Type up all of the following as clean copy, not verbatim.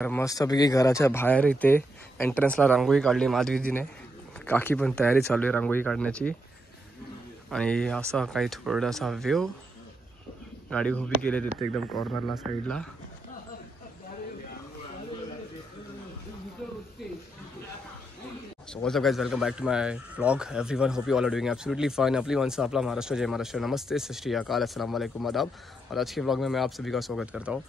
मस्तपैकी घराच्या बाहेर इथे एंट्रन्सला रांगोळी काढली माधवीजीने. काकी पण तयारी चालू आहे रांगोळी काढण्याची. आणि असा काही थोडासा व्ह्यू, गाडी उभी केली तिथे एकदम कॉर्नरला साईडला. So what's up guys, welcome back to my vlog. Everyone, hope you all are doing absolutely fine. अपनी वन से अपना महाराष्ट्र, जय महाराष्ट्र, नमस्ते, सत श्री अकाल, अस्सलाम वालेकुम, आदाब. और आज के व्लॉग में मैं आप सभी का स्वागत करता हूँ.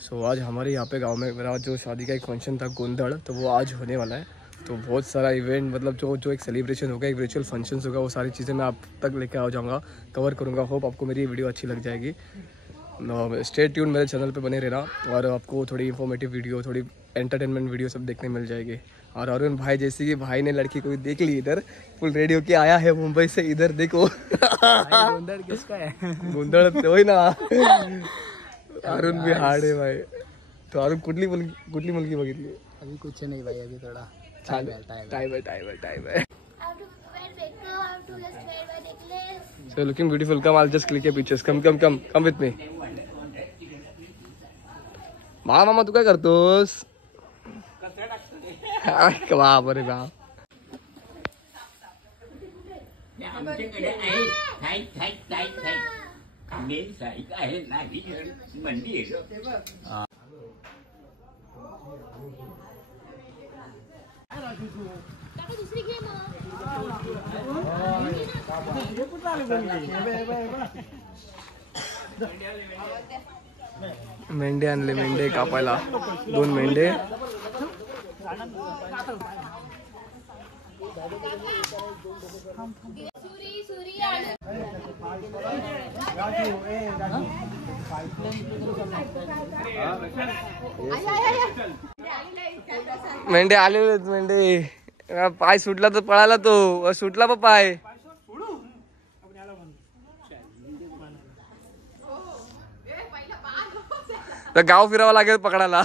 सो आज हमारे यहाँ पे गांव में मेरा जो शादी का एक फंक्शन था गोंदड़, तो वो आज होने वाला है. तो बहुत सारा इवेंट, मतलब जो एक सेलिब्रेशन होगा, एक रिचुअल फंक्शन होगा, वो सारी चीज़ें मैं आप तक लेकर आ जाऊँगा, कवर करूँगा. होप आपको मेरी वीडियो अच्छी लग जाएगी. स्टे ट्यून, मेरे चैनल पे बने रहना और आपको थोड़ी इन्फॉर्मेटिव वीडियो, थोड़ी एंटरटेनमेंट वीडियो सब देखने मिल जाएगी. और अरुण भाई जैसे कि भाई ने लड़की को देख ली, इधर फुल रेडी होके आया है मुंबई से. इधर देखो गोंदड़ किसका है? गोंदड़ तो ही ना. अरुण भी हार्ड है भाई. तो अरुण कुठली मुलगी बघितली? अभी कुछ नहीं भाई, अभी थोड़ा टाइम है. So looking beautiful. Come, I'll just click your pictures. Come with me. मामा तू काय करतोस? बाप रे बाप. आमच्याकडे आहे आहे नाही मंडी आहे. मेंढे आणले, मेंढे कापायला 2 मेंढे. मेंढे आलेले आहेत. मेंढे पाय सुटला तर पळाला, तो सुटला पण पाय. तर गाव फिरावं लागेल पकडायला.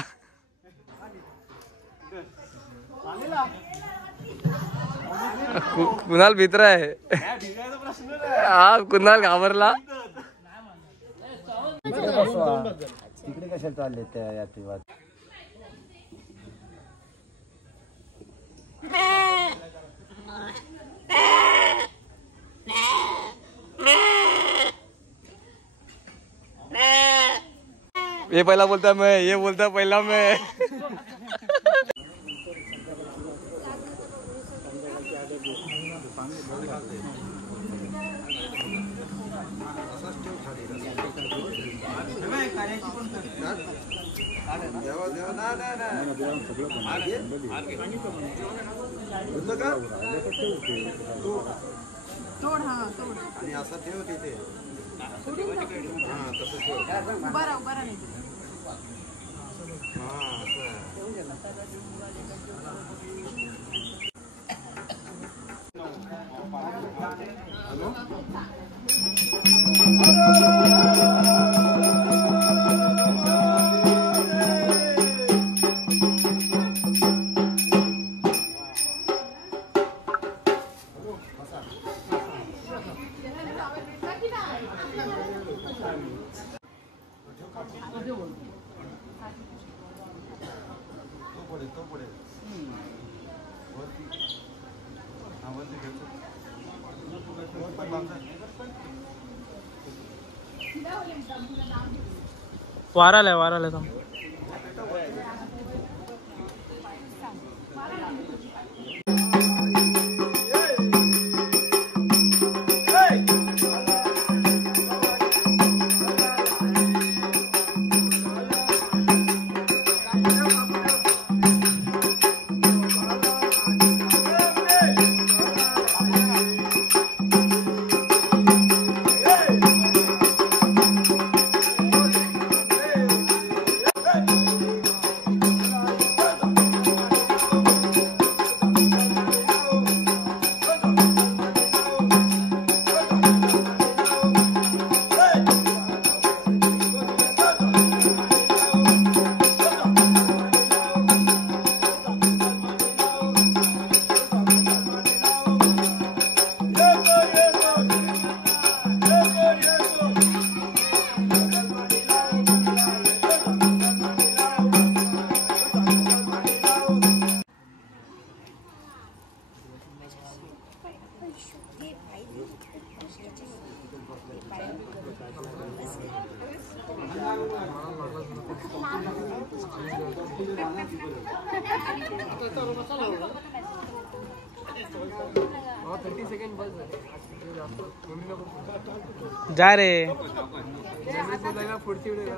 कुणाल भीतर आहे. हा, कुणाल घाबरला. तिकडे कशा चालले त्या यात्रेवाद? ये पहला बोलता मैं, ये बोलता पहला मैं. आणि असं ठेव तिथे. बरं नाही. वाराला थांब. 30 सेकंड बस जा रे पुढची व्हिडिओ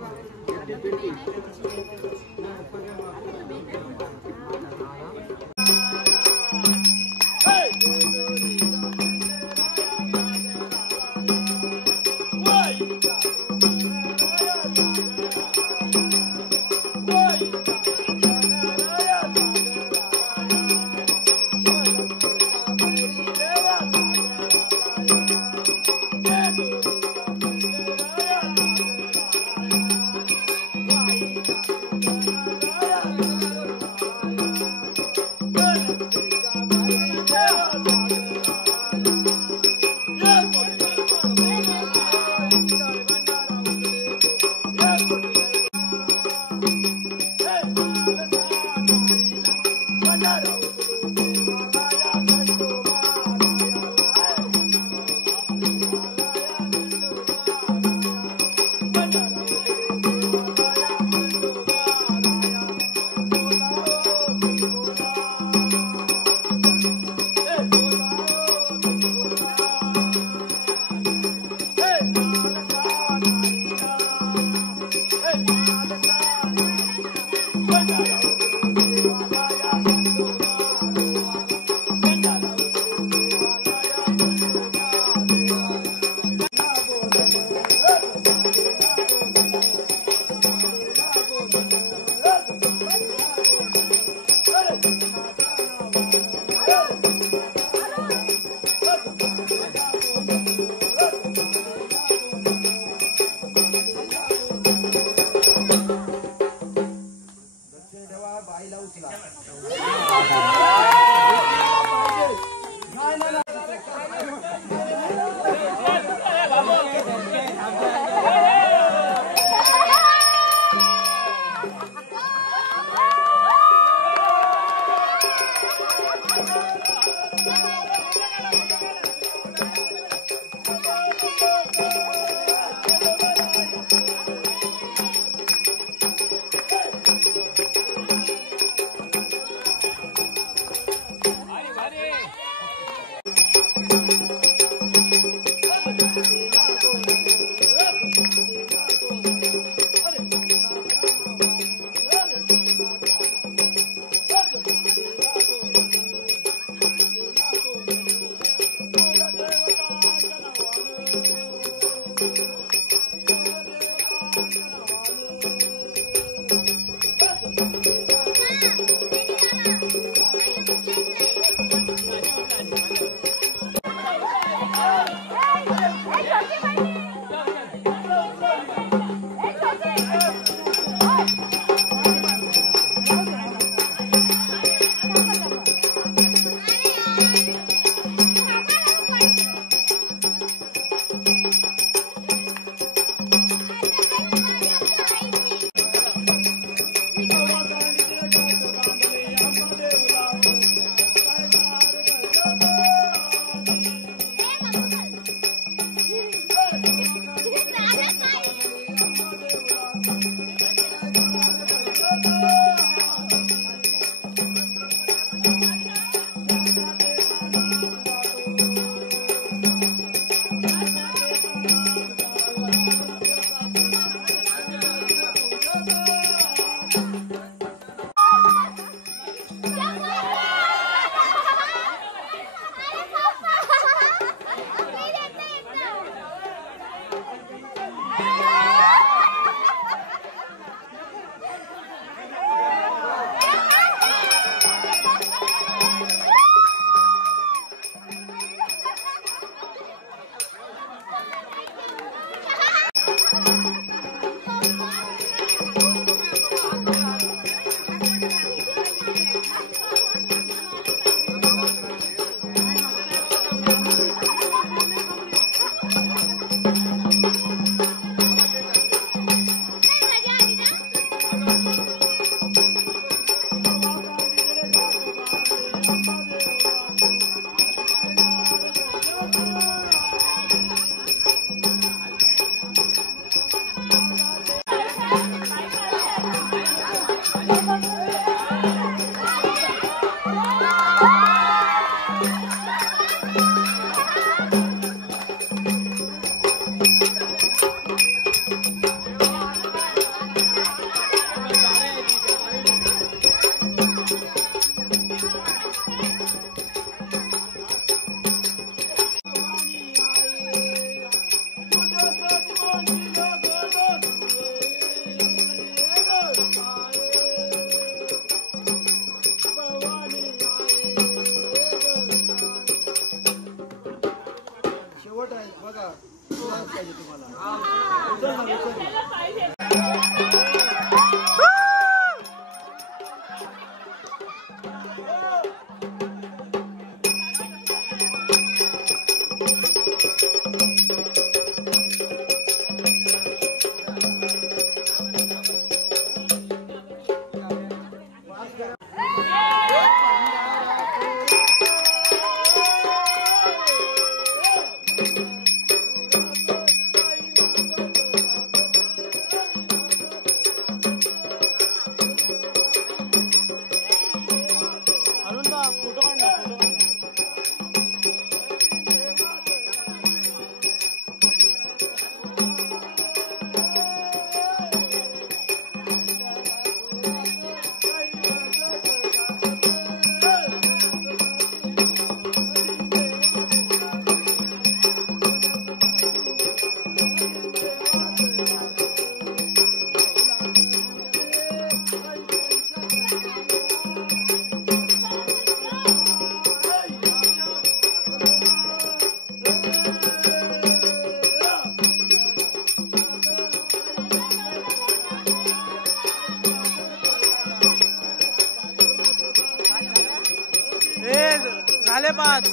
झाले 5.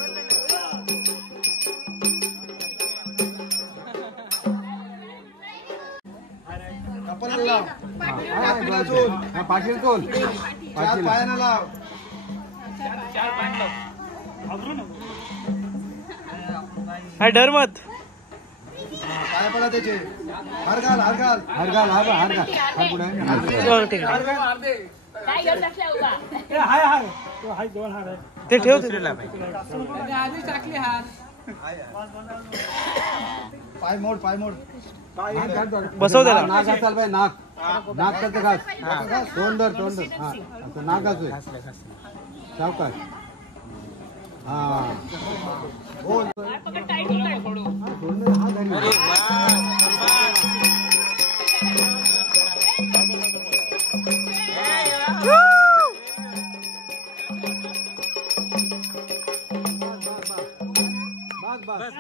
पाटील कोण पायाला लाव. हा डर मत. पाया पडा त्याचे. हार घाल हार घाल हार घाल हार हार घाल. हा पुढे ते ठेव. पाय मोड पाय मोड. बसव त्याला. नाक घाल बाय. नाक नाक करते घास. तोंड धर तोंड धर. हा असं नाक घास. सावकाश. हा बोल.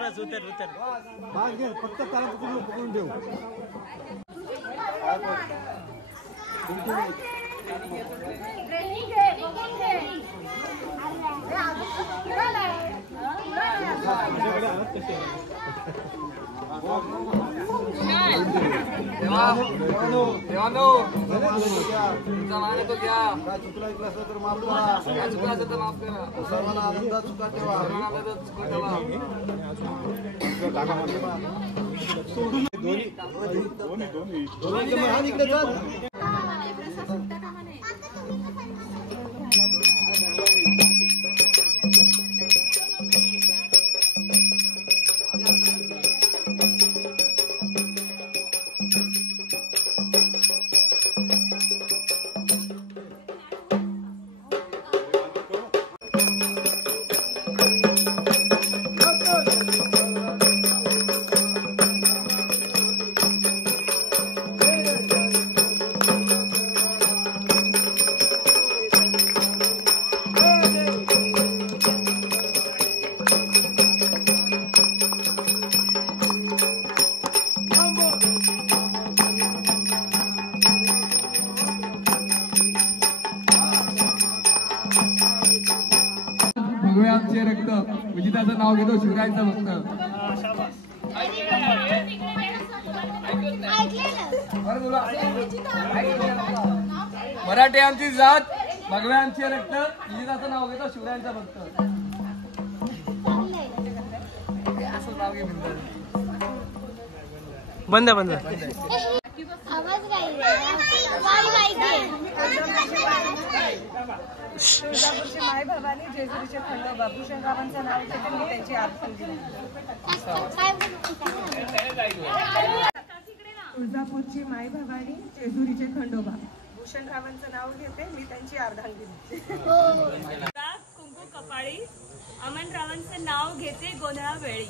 बस उतर उतर. बाग घे फक्त त्याला पकडून ठेव. चुकला इकला असं तर माफ करा. सर्वांना आनंदात चुका ठेवा. भगव्यांचे रक्त विजिताचं नाव घेतो शिवरायांचं भक्त. मराठी आमची जात भगव्यांचे रक्त विजिताचं नाव घेतो शिवरायांचा भक्त. असं नाव घे. बंद बंद. तुळजापूरची माय भवानी जेजुरीचे खंडोबा भूषणरावांचं नाव घेते मी त्यांची आरती. तुळजापूरची माय भवानी जेजुरीचे खंडोबा भूषणरावांचं नाव घेते मी त्यांची अर्धांगिनी. कुंकू कपाळी अमनरावांचं नाव घेते गोंधळावेळी.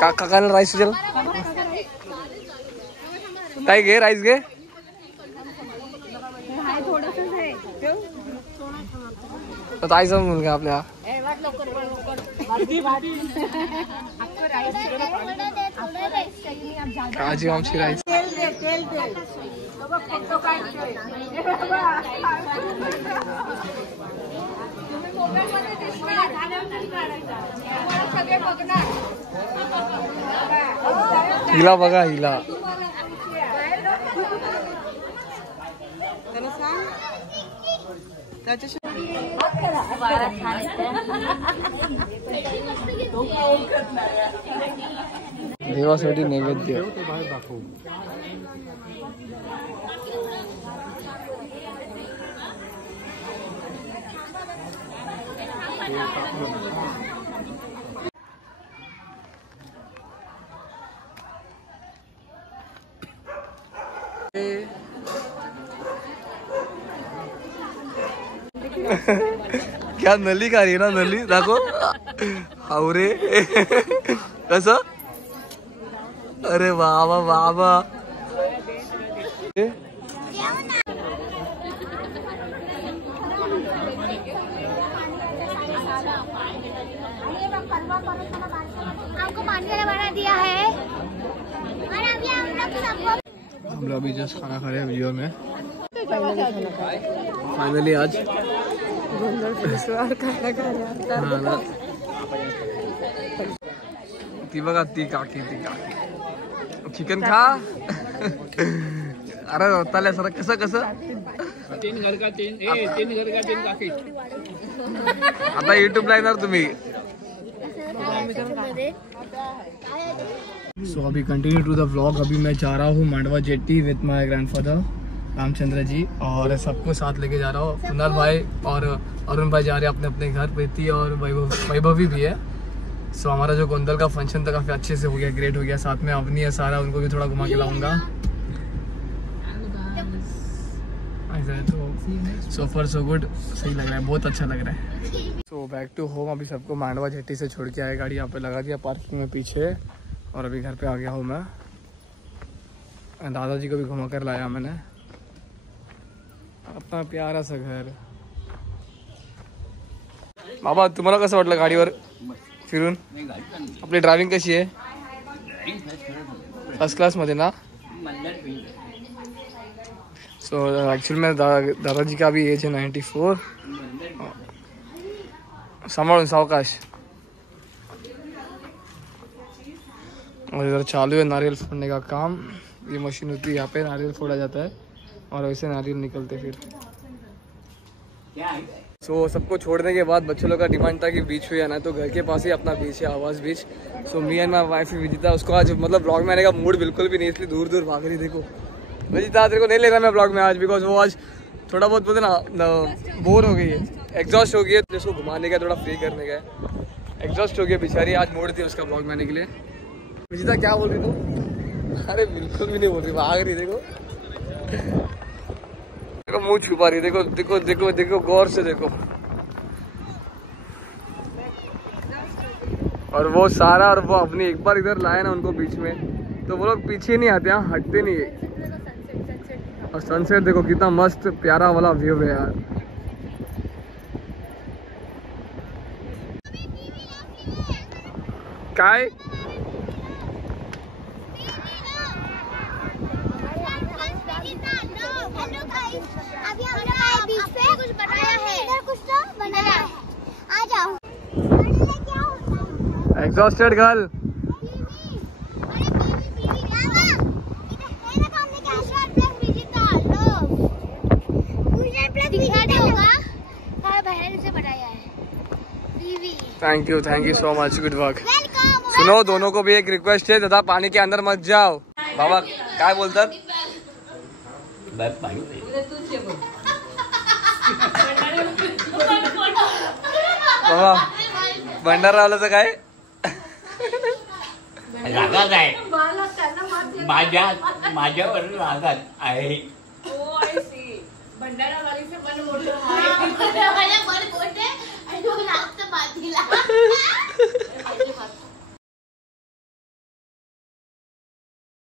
काकाला राईस चल. काय घे राईस घे. ताईचा मुलगा आपल्या काजी आमची राईस. हिला बघा हिला. देवासाठी नैवेद्य. क्या नली का रे ना नली दाखव. आवरे कसं. अरे बाबा बाबा. हमको मांझा बना दिया है और अभी हम लोग सबको हम लोग अभी जस्ट खाना खा रहे हैं वीडियो में। फाइनली आज ती बघा ती काकी चिकन खा अरे होताले सर कसं तीन घर का तीन काकी आता युट्यूबला येणार तुम्ही। सो अभी कंटिन्यू टू द व्लॉग। अभी मैं जा रहा हूँ Mandwa jetty with my grandfather Ramchandra ji और सबको साथ लेके जा रहा हूँ। कुणाल भाई और अरुण भाई जा रहे हैं अपने अपने घर। प्रीति और वैभवी भी है। सो हमारा जो गोंदल का फंक्शन था काफ़ी अच्छे से हो गया, ग्रेट हो गया। साथ में अवनी है, सारा, उनको भी थोड़ा घुमा के लाऊंगा। ऐसा है तो सो फar सो गुड, सही लग रहा है, बहुत अच्छा लग रहा है। So back to home. अभी सबको मांडवा जेट्टी से छोड़ के आए, गाड़ी यहाँ पे लगा दिया पार्किंग में पीछे और अभी घर पे आ गया हूँ मैं। दादाजी को भी घुमा कर लाया मैंने, अपना प्यारा सा घर। बाबा तुम्हाला कसं वाटलं गाडीवर फिरून? आपली ड्रायव्हिंग कशी आहे? फर्स्ट क्लासमध्ये ना? सो एक्चुअली में दादाजी का भी एज है 94। सांभाळून सावकाश। और इधर चालू है नारियल फोड़ने का काम। ये मशीन होती है, यहाँ पे नारियल फोड़ा जाता है और वैसे नारियल निकलते फिर। सो सबको छोड़ने के बाद बच्चों लोग का डिमांड था कि बीच पे आना, तो घर के पास ही अपना बीच है, आवाज़ beach. So me and my wife Vijita, उसको आज मतलब ब्लॉग में आने का मूड बिल्कुल भी नहीं, इसलिए दूर दूर भाग रही। देखो विजिता तेरे को नहीं ले रहा मैं ब्लॉग में आज, बिकॉज वो आज थोड़ा बहुत बोलते ना बोर हो गई है, एग्जॉस्ट हो गई है, तो उसको घुमाने का थोड़ा फ्री करने का है। एग्जॉस्ट हो गई बेचारी, आज मूड थी उसका ब्लॉग में आने के लिए। विजिता क्या बोल रही तू? अरे बिल्कुल भी नहीं बोल रही, भाग रही। देखो देखो मुंह छुपा रही, देखो देखो देखो देखो गौर से देखो। और वो सारा और वो अपनी एक बार इधर लाए ना उनको बीच में, तो वो लोग पीछे नहीं आते, यहाँ हटते नहीं है। और सनसेट देखो कितना मस्त प्यारा वाला व्यू है यार। काय अभी हमने बीच पे कुछ बनाया है, इधर कुछ तो बनाया है। आ जाओ। Exhausted girl. Thank you so much, good work. सुनो दोनों को भी एक रिक्वेस्ट है, दादा पानी के अंदर मत जाओ। बाबा काय बोलतात? बाबा भंडारवाल्याचं काय रागात आहे, माझ्यावर रागात आहे।